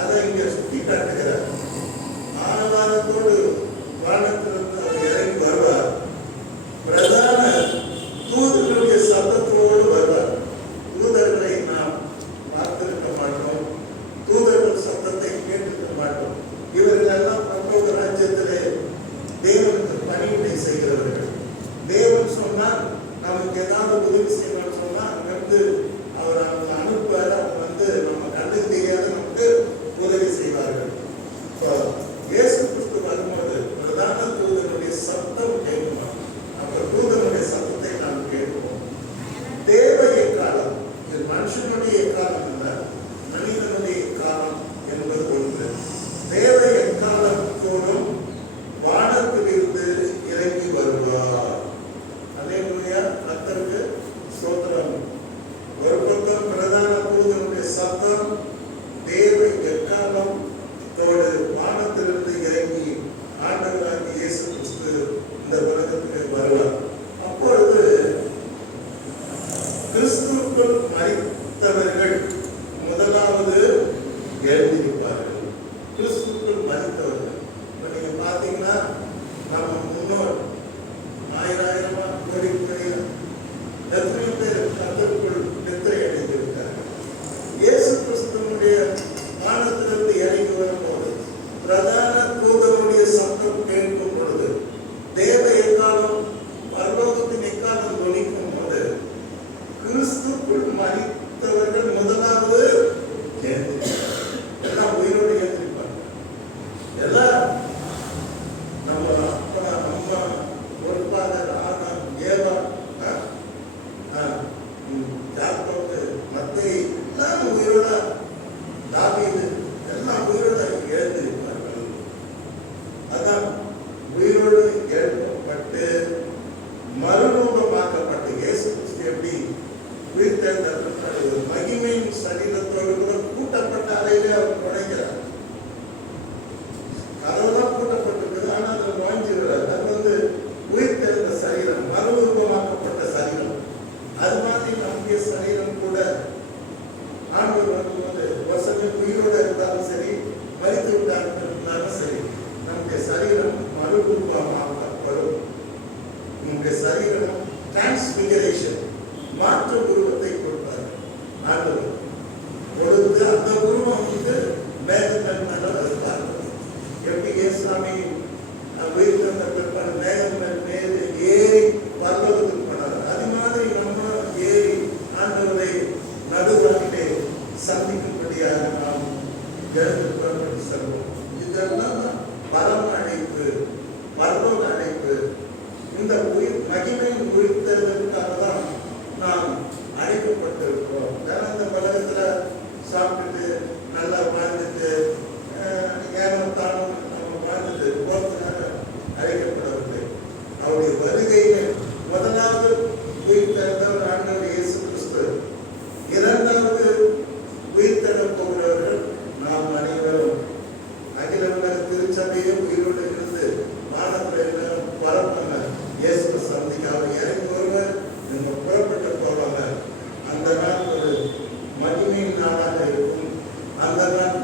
அதை இங்க சுட்டி காட்டுகிறார். ஆரவாரத்தோடு வானத்திலிருந்து அவர் இறங்கி வருவார், பிரதான தூதர்களுடைய சத்தத்தோடு வருவார். தூதர்களை நாம் பார்த்திருக்க மாட்டோம், தூதர்கள் சத்தத்தை கேட்டிருக்க மாட்டோம். இவர்கள் எல்லாம் பரலோக ராஜ்யத்திலே தேவனுக்கு பணிவிடை செய்கிறவர்கள். தேவன் சொன்னால் நமக்கு ஏதாவது உதவி செய்யணும்னு சொன்னா அங்கிருந்து அவர் அவங்க அனுப்புவார். அவங்க வந்து நம்ம கண்ணுக்கு தெரியாத நமக்கு உதவி செய்வார்கள். இயேசு கிறிஸ்து வரும்போது பிரதான தூதனுடைய சத்தம் கேட்கணும். அப்ப தூதனுடைய சத்தத்தை நாம் கேட்போம். தேவ எக்காலம், இது மனுஷனுடைய எக்காலம் அல்ல, மனிதனுடைய எக்காலம் என்பது ஒன்று. தேவ எக்காலத்தோடும் வானத்திலிருந்து இறங்கி வருவார். அல்லேலூயா, கர்த்தருக்கு ஸ்தோத்திரம். ஒரு பக்கம் பிரதான தூதனுடைய சத்தம், தேவ எக்காலத்தோடு வானத்திலிருந்து இறங்கி ஆண்டவராகிய இயேசு கிறிஸ்து இந்த உலகத்துக்கு வருவார். அப்பொழுது கிறிஸ்துவுக்குள் மரித்தவர்கள் முதலாவது எழுந்திருப்பார்கள். கிறிஸ்துவுக்குள் மரித்தவர்கள். இப்ப நீங்க பாத்தீங்கன்னா நம்ம முன்னோர் ஆயிரமா கோடி எத்தனை பேர் கர்த்தருக்குள் நித்திரை அடைந்திருக்கிறார்கள். இயேசு கிறிஸ்துவனுடைய வானத்திலிருந்து இறங்கி வரும்போது பிரதான தூதனுடைய சத்தம் கேட்கும் பொழுது, தேவ எக்காலம் பரலோகத்தின் எக்காலம் துணிக்கும் போது கிறிஸ்துக்குள் மரித்தவர்கள் முதலாவது எல்லாம் உயிரோடு எழுந்திருப்பாங்க. எல்லாம் நம்ம அப்பா அம்மா பொறுப்பாளர் ஆதாம் ஏவா யாக்கோபு மத்தேயு எல்லாம் உயிரோட, தாவீது எல்லாம் உயிரோட எழுந்திருப்பார்கள். அதான் உயிரோடு எழுப்பப்பட்டு மறுரூபமாக்கப்பட்டு இயேசு கிறிஸ்து எப்படி உயிர்த்தெழுந்தப்பட்ட ஒரு மகிமையின் சரீரத்தோடு கூட கூட்டப்பட்ட அறையிலே அவர் நுழைகிறார். கதவுலாம் கூட்டப்பட்டிருக்குது, ஆனால் அவர் நுழைஞ்சிருக்கிறார். அது வந்து உயிர்த்தெழுந்த சரீரம், மறுரூபமாக்கப்பட்ட சரீரம். அது மாதிரி நம்முடைய சரீரம் கூட ஆண்டவர் வரும்போது வசனம் உயிரோடு இருந்தாலும் சரி, மரித்து விட்டாலும் சரி, நம்முடைய சரீரம் மறுரூபமாக்கப்படும். நம்முடைய சரீரம் டிரான்ஸ்பிகரேஷன், மாற்று உருவத்தை கொடுப்பார் ஆண்டவர். கொடுத்து அந்த உருவம் வந்து மேகங்கள் மேல வருவார். எப்படி இயேசுசாமி உயிர்த்தெழுந்த பிற்பாடு மேகங்கள் மேலே ஏறி பரலோகத்துக்கு போனார். அது மாதிரி நம்ம ஏறி ஆண்டவரை நடுவானிலே சந்திக்கும்படியாக நாம் எழுந்து செல்வோம். இதெல்லாம் பரம அழைப்பு, பரலோக அழைப்பு. இந்த உயிர் மகிமையின் உயிர்த்தெழுதலுக்காக தான் நாம் அழைக்கப்பட்டிருக்கிறோம். இந்த உலகத்துல சாப்பிட்டுட்டு நல்லா வாழ்ந்துட்டு ஏமாத்தாலும் நம்ம வாழ்ந்துட்டு போறதுனால அழைக்கப்படவில்லை. அவருடைய வருகையில் முதலாவது உயிர்த்தெழுந்தவர் ஆண்டவர் இயேசு கிறிஸ்து. இரண்டாவது உயிர்த்தெழப் போகிறவர்கள் நாம் அனைவரும். அகில உலக திருச்சபையை உயிரோடு இருந்து வானத்தில் பரப்பாங்க. இயேசு சந்திக்க அவர் இறங்கி வருவர், நீங்கள் புறப்பட்டு போவாங்க. அந்த நாள் ஒரு மகிமையின் நாளாக இருக்கும். அந்த நாள்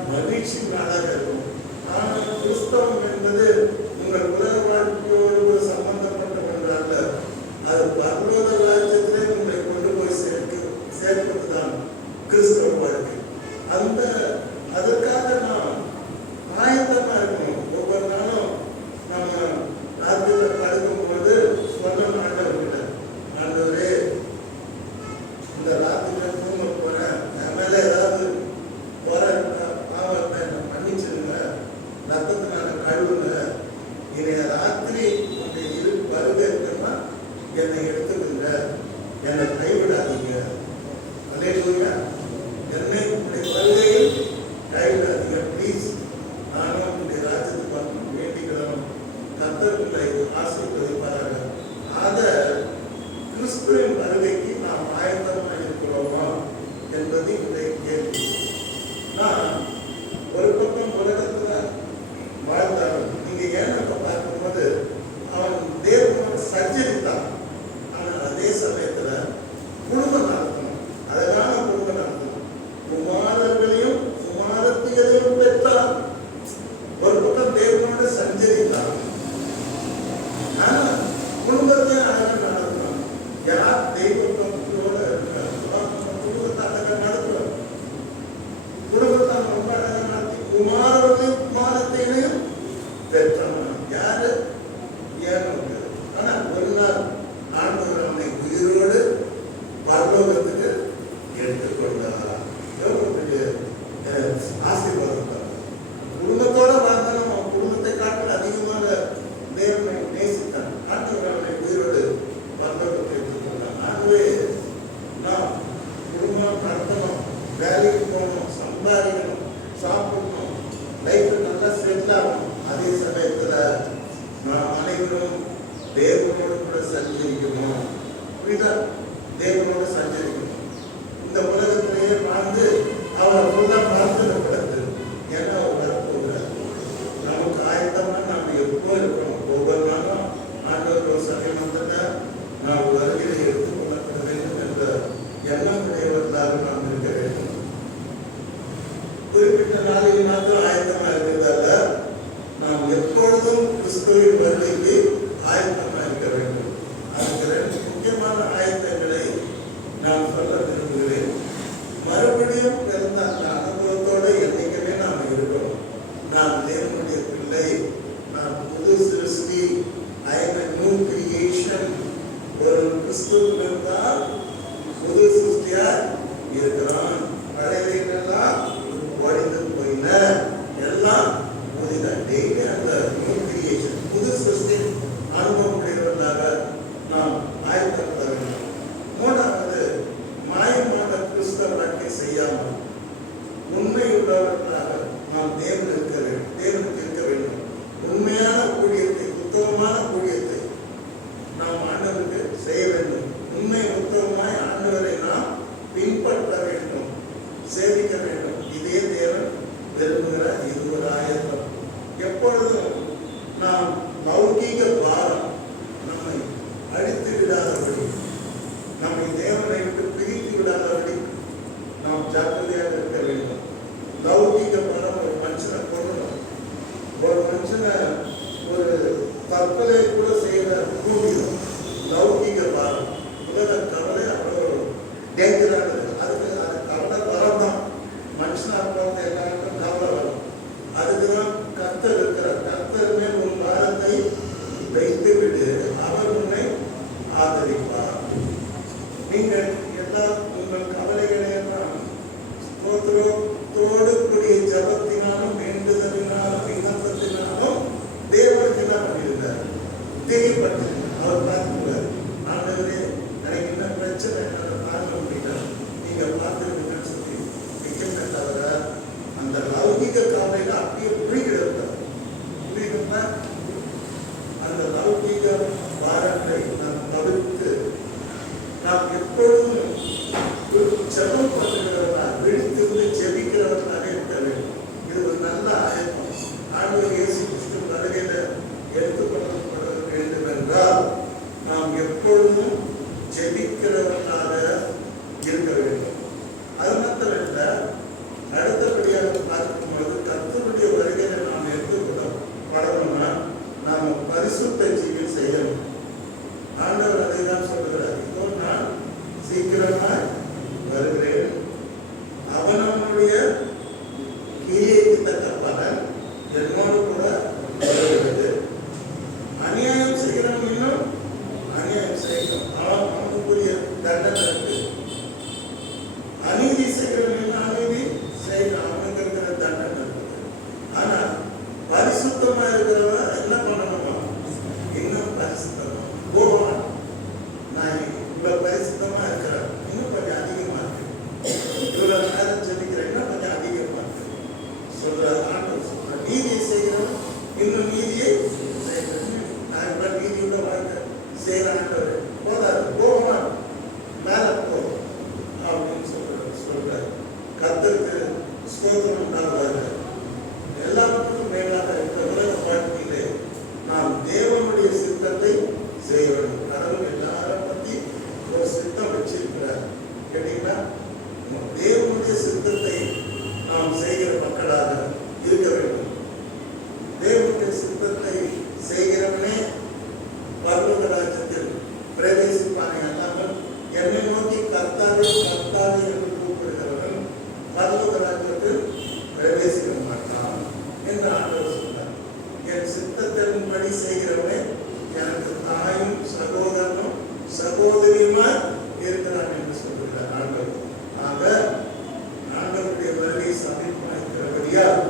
குமாரத்தையும் பெற்றவன் யாரு? ஏனோக்கு. ஆனா ஒரு நாள் ஆண்டவர் அவனை உயிரோடு பரலோகத்துக்கு எடுத்துக்கொண்டார். ஆசீர்வாதம். குடும்பத்தோட வாழ்ந்தாலும் அவன் குடும்பத்தை காட்டில் அதிகமாக தேவனை நேசித்தான். ஆண்டவர் அவனை உயிரோடு பரலோகத்தை எடுத்துக்கொண்டான். ஆகவே நாம் குடும்பம் நடத்தணும், வேலைக்கு போகணும், சம்பாதிக்கணும், சாப்பிடணும், லைஃப் நல்லா செட்டில் ஆகணும். அதே சமயத்துல நாம் அனைவரும் தேவனோடு கூட சஞ்சரிக்கணும். புரியுதா? தேவனோடு சஞ்சரிக்கணும். இந்த உலகத்திலேயே வாழ்ந்து அவர் ஃபுல்லா பார்த்துடக்கூடாது. ஏன்னா அவர் வரப்போகிறார். நமக்கு ஆயத்தமா நாம் எப்போ இருக்கிறோம். ஒவ்வொரு நாளும் ஆண்டவர் ஒரு சமயம் வந்தா நாம் வருகையை எடுத்துக்கொள்ளப்பட வேண்டும் என்ற எண்ணம் உடையவர்களாக நாம் இருக்க வேண்டும். குறிப்பிட்ட நாளில் மாத்திரம் ஆயத்தமா இருக்கிறதால நாம் எப்பொழுதும் கிறிஸ்துவின் வருகைக்கு ஆயத்தமா இருக்க வேண்டும். அதுக்கு ரெண்டு முக்கியமான ஆயத்தங்களை நான் சொல்ல விரும்புகிறேன். மறுபடியும் பிறந்த அந்த அனுபவத்தோட என்னைக்குமே நாம் இருக்கணும். நான் தேவனுடைய பிள்ளை, நான் புது சிருஷ்டி, I am a new creation. ஒரு கிறிஸ்துவில் இருந்தால் புது சிருஷ்டியா இருக்கிறான். பழையவைகளெல்லாம் ஒழிந்து போயின, எல்லாம் புதிதான். டெய்லி அந்த நியூ கிரியேஷன், புது சிருஷ்டி அனுபவம் உடையவர்களாக நாம் ஆயத்தப்பட வேண்டும். மூணாவது, மாயமான கிறிஸ்தவ வாழ்க்கை செய்யாமல் உண்மை உள்ளவர்களாக நாம் தேவனுக்கு இருக்க வேண்டும். உண்மையான ஊழியத்தை, உத்தமமான ஊழியத்தை நாம் ஆண்டவருக்கு செய்ய வேண்டும். உண்மை உத்தமமாய் ஆண்டவரை நாம் பின்பற்ற வேண்டும், சேவிக்க வேண்டும். இதே தேவன் விரும்புகிறார். இது ஒரு ஆயத்தம். எப்பொழுதும் நாம் லௌகீக பாரம் நம்மை அழித்து விடாதபடி, நம்மை தேவனை விட்டு பிரித்து விடாதபடி நாம் ஜாக்கிரதையாக இருக்க வேண்டும். லௌகீக பாரம் ஒரு மனுஷனை கொள்ளணும். ஒரு மனுஷனை ஒரு தற்கொலை கூட செய்ய கூடியும் லௌகீக பாரம், உலக கவலை அவ்வளோ டேஞ்சரானது. அதுக்கு அது கவலை வரம் தான். மனுஷனா போகிறது எல்லாருக்கும் கவலை வரும். அதுக்குதான் கர்த்தர் இருக்கிறார். கர்த்தர் மேல் உன் பாரத்தை வைத்து விடு, அவர் உன்னை ஆதரிப்பார். நீங்கள் எல்லா உங்கள் கவலைகளை எல்லாம் ஸ்தோத்திரத்தோடு கூடிய ஜபத்தினாலும் வேண்டுதலினாலும் விண்ணப்பத்தினாலும் தேவனுக்கு என்ன பண்ணியிருந்தார்? தெரியப்பட்டு அவர் பார்த்துக்கிறார். ஆண்டவரே, எனக்கு என்ன பிரச்சனை, தாங்க முடியல, நீங்க பார்த்துருக்கீங்கன்னு சொல்லி நிற்கின்ற தவிர அந்த லௌகிக கவலையில அப்படியே புரிகிறார். புரியுதுன்னா அந்த லௌகிக பாரத்தை நாம் தவிர்த்து நாம் எப்பொழுதும் ஜெபம் பண்ணுகிறவர்களா, விழித்திருந்து ஜெபிக்கிறவர்களாக இருக்க வேண்டும். இது ஒரு நல்ல ஆயத்தம். ஆண்டவர் இயேசு கிறிஸ்து வருகையில எடுத்துக்கொள்ளப்பட வேண்டும் என்றால் நாம் எப்பொழுதும் ஜெபிக்கிறவர்களாக இருக்க வேண்டும். அது மாத்திரமல்ல, அடுத்தபடியாக பார்க்கும்போது கர்த்தருடைய வருகையில நாம் எடுத்துக்கொள்ளப்படணும்னா நாம் பரிசுத்த ஜீவியம் செய்யணும். ஆண்டவர் அதை தான் சொல்லுகிறார். இதோ நான் சீக்கிரமாய் வருகிறேன், அவனுடைய கிரியைக்கு தக்க பலன் என்னோடு கூட வருகிறது. அநியாயம் செய்கிறவன் இன்னும் அநியாயம் செய்யணும், அவனுக்குரிய தண்டனை இருக்கு. அநீதி செய்கிறவன் இன்னும் அநீதி செய்யணும், அவனுக்கு இருக்கிற தண்டனை இருக்குது. ஆனா பரிசுத்தமா இருக்கிறவன் என்ன பண்ணணுமா? இன்னும் பரிசுத்தமா போவான். நான் இவ்வளவு பரிசுத்தமா இருக்கிறேன், இன்னும் கொஞ்சம் அதிகமா இருக்கு, இவ்வளவு நேரம் சொல்லிக்கிறேன், இன்னும் கொஞ்சம் அதிகமா இருக்கு சொல்ற ஆண்டவர். நீதியை செய்கிறவன் இன்னும் நீதியை செய்கிறேன். நான் இவ்வளவு நீதியுள்ள வாழ்க்கை செய்கிற ஆண்டவர் போதாது, போவான், மேல போ அப்படின்னு சொல்றாரு. கர்த்தருக்கு ஸ்தோத்திரம் உண்டாகுவாரு. எல்லாவற்றுக்கும் மேலாக இந்த உலக வாழ்க்கையிலே நாம் தேவனுடைய சித்தத்தை செய்ய வேண்டும். கடவுள் எல்லாரும் பத்தி ஒரு சித்தம் வச்சிருக்கிறார். கேட்டீங்கன்னா, தேவனுடைய சித்தத்தை நாம் செய்கிற மக்களாக இருக்க வேண்டும். தேவனுடைய சித்தத்தை செய்கிறவனே பரலோக ராஜ்யத்தில் பிரவேசிப்பானே அல்லாமல் என்னை நோக்கி கர்த்தாவே கர்த்தாவே என்று கூப்பிடுகிறவன் பரலோக ராஜ்யத்தில் பிரவேசி ஆகையால்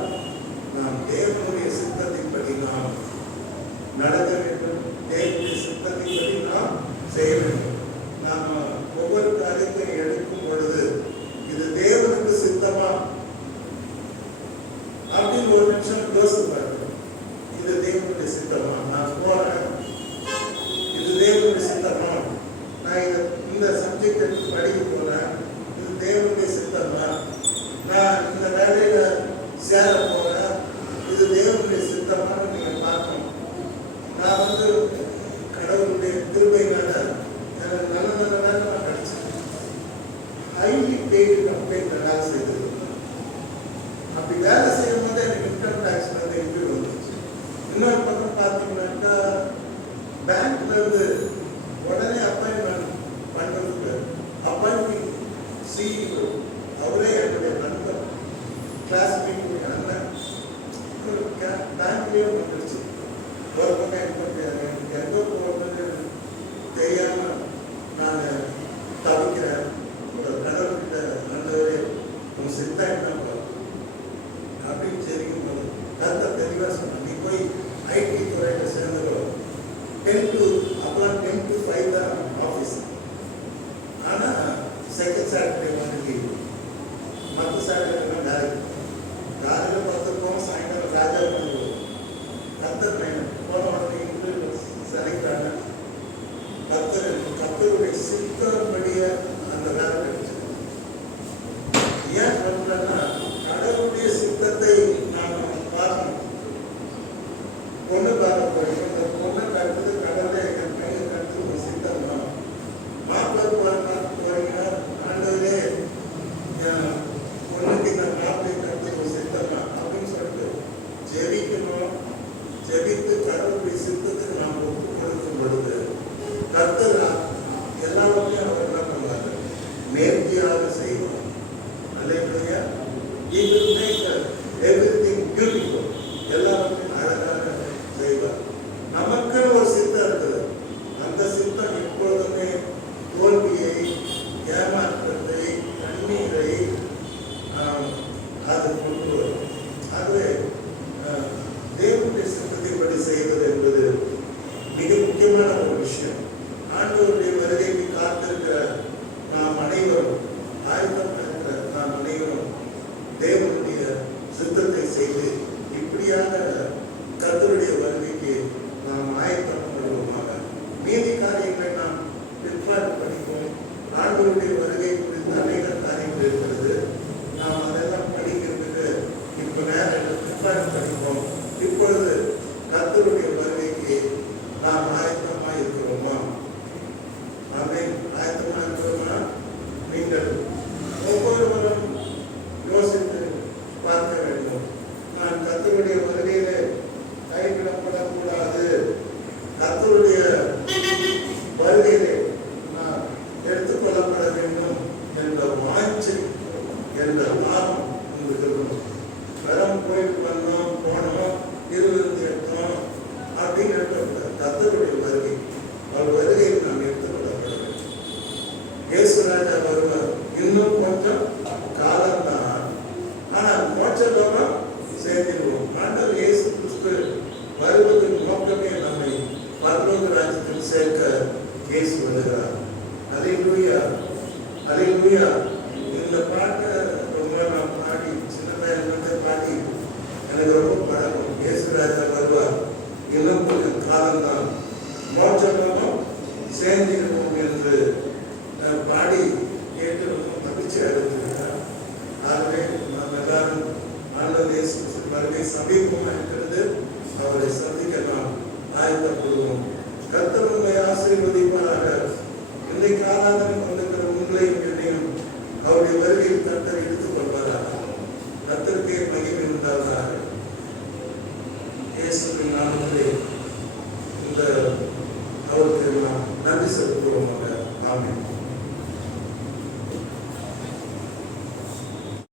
நாம் தேவனுடைய சித்தத்தின்படி நாம் நடக்க வேண்டும். தேவனுடைய சித்தத்தின்படி நாம் செய்ய வேண்டும். நாம் ஒவ்வொரு காரியத்தை எடுக்கும் பொழுது இது தேவனுக்கு சித்தமா அப்படின்னு ஒரு நிமிஷம் யோசித்து பார்க்கணும். இது தேவனுடைய சித்தமா? நான் போறேன், இது தேவனுடைய சித்தமா? நான் இந்த சப்ஜெக்ட் எடுத்து படிக்க போறேன், இது தேவனுடைய சித்தமா? நான் இந்த வேலையில சேர போறேன், இது தேவனுடைய சித்தமானு நீங்க பார்க்கணும். நான் கடவுளுடைய கிருபையினால எனக்கு நல்ல நல்ல வேலை நான் கிடைச்சேன். ஹைலி பெய்டு கம்பெனில வேலை செய்திருக்கேன். அப்படி வேலை செய்யும் போது எனக்கு இன்கம் டேக்ஸ்ல இருந்து இன்டர்வியூ வந்துச்சு. இன்னொரு பக்கம் பார்த்தீங்கன்னாக்கா பேங்க்ல இருந்து உடனே அப்பாயின்மெண்ட் பண்ணுறதுக்கு அப்பாயிண்டிங் சிஇஓ அவரே என்னுடைய நண்பர், கிளாஸ்மேட், அண்ணன். பேங்க்லேயும் வந்துருச்சு. ஒரு பக்கம் எனக்கு எங்கே போகணும்னு தெரியாம நான் தவிக்கிறேன். ஒரு கடவுள்கிட்ட ஆண்டவரே உன் சித்தா என்ன அப்படின்னு தெரியும் போது கருத்தை தெளிவாக சொன்னாங்க. நீ போய் ஐடி துறையில் சேர்ந்துடும். 10 to 5 தான் ஆஃபீஸ். ஆனால் செகண்ட் சாட்டர்டே வந்து லீவ். மற்ற சாட்டர்டேலாம் டேரக்ட். காலையில் 10 போவோம், சாயங்காலம் ராஜா பண்ணுவோம். கத்தர் போன உடனே இன்டர்வியூ செலக்ட் ஆன கத்தருடைய சித்தப்படிய அந்த வேலை கிடைச்சது. ஏன் சொல்றேன்னா கடவுளுடைய சித்தத்தை நாம் பார்க்கணும். பொண்ணு பார்க்க போறீங்க, இந்த பொண்ணை கட்டுறது கடவுளே என் பையன் கட்டுறது ஒரு சித்தம் தான். மாப்பிள்ளை பார்க்க போறீங்க, ஆண்டவரே பொண்ணுக்கு இந்த மாப்பிள்ளை கட்டுறது ஒரு சித்தம் தான் அப்படின்னு சொல்லிட்டு ஜெபிக்கணும். ஜெபித்து கடவுளுடைய சித்தத்துக்கு நாம் ஒப்பு கொடுக்கும் பொழுது கர்த்தர் எல்லாத்தையும் அவர் என்ன பண்ணுவாங்க? நேர்த்தியாக செய்வார். அல்லேலூயா. He will make everything beautiful. எல்லாத்தையும் அழகாக செய்வார். நமக்குன்னு ஒரு சித்தம் இருக்குது. அந்த சித்தம் எப்பொழுதுமே தோல்வியை, ஏமாற்றத்தை, கண்ணீரை அது கொண்டு வரும். ஆகவே தேவனுடைய சித்தத்தின்படி செய்வது என்பது மிக முக்கியமான ஒரு விஷயம். ஆண்டவருடைய வருகைக்கு காத்திருக்கிற நாம் அனைவரும், ஆயுதம் இருக்கிற நாம் அனைவரும் தேவனுடைய சித்தத்தை செய்து இப்படியாக கர்த்தருடைய வருகைக்கு நாம் ஆயத்தம் பண்ணுவோமாக. மீதி காரியங்களை நாம் பிற்பாடு படிப்போம். ஆண்டவருடைய வருகை குறித்து அநேக காரியங்கள் இருக்கிறது. நாம் அதெல்லாம் படிக்கிறதுக்கு இப்போ நேரம் பிற்பாடு படிப்போம். இப்பொழுது கர்த்தருடைய வருகைக்கு நாம் ஆயத்தமாக இருக்கிறோமா? ஆமென். ஆயத்தமாக இருக்கிறோமா? நீங்கள் ஒவ்வொருவரும் யோசித்து பார்க்க வேண்டும். நான் கர்த்தருடைய வருகையிலே கைவிடப்படக்கூடாது. கர்த்தருடைய வருகையிலே நான் எடுத்துக்கொள்ளப்பட வேண்டும் என்ற வாஞ்சை, என்ற லாபம் உங்களுக்கு இருக்கணும். வெறும் போயிட்டு வந்தோம், போனோம், இருபத்தி எட்டோம் அப்படின்னு கர்த்தருடைய வருகை, அவர் வருகையில் நாம் எடுத்துக்கொள்ளப்பட வேண்டும். இயேசுராஜா வருவார். இன்னும் கொஞ்சம் காலம்தான், ஆனால் மோட்சலோகம் சேர்த்திடுவோம். ஆண்டவர் இயேசு கிறிஸ்து வருவதன் நோக்கமே நம்மை பரலோக ராஜ்யத்தில் சேர்க்க இயேசு வருகிறார். அல்லேலூயா, அல்லேலூயா. இந்த பாட்டை ரொம்ப நான் பாடி சின்ன பாடி எனக்கு ரொம்ப பழக்கம். இயேசுராஜா வருவார், இன்னும் கொஞ்சம் காலம்தான், மோட்சலோகம் சேர்ந்திருப்போம் என்று பாடி கேட்டு ரொம்ப மகிழ்ச்சியாக இருக்கிறார். ஆகவே நாம் எல்லாரும் ஆண்டவர் இயேசு வருகை சமீபமாக இருக்கிறது. அவரை சந்திக்க நாம் ஆயத்தப்படுவோம். கர்த்தர் உங்களை ஆசீர்வதிப்பாராக. இன்றைக்கு ஆராதனை கொண்டிருக்கிற உங்களையும் என்னையும் அவருடைய வருகையில் கர்த்தர் எடுத்துக் கொள்வாராக. கர்த்தருக்கே மகிமை உண்டாவதாக. இயேசுவின் நாமத்திலே இந்த அவருக்கு நாம் நன்றி செலுத்துவோமாக. ஆமென்.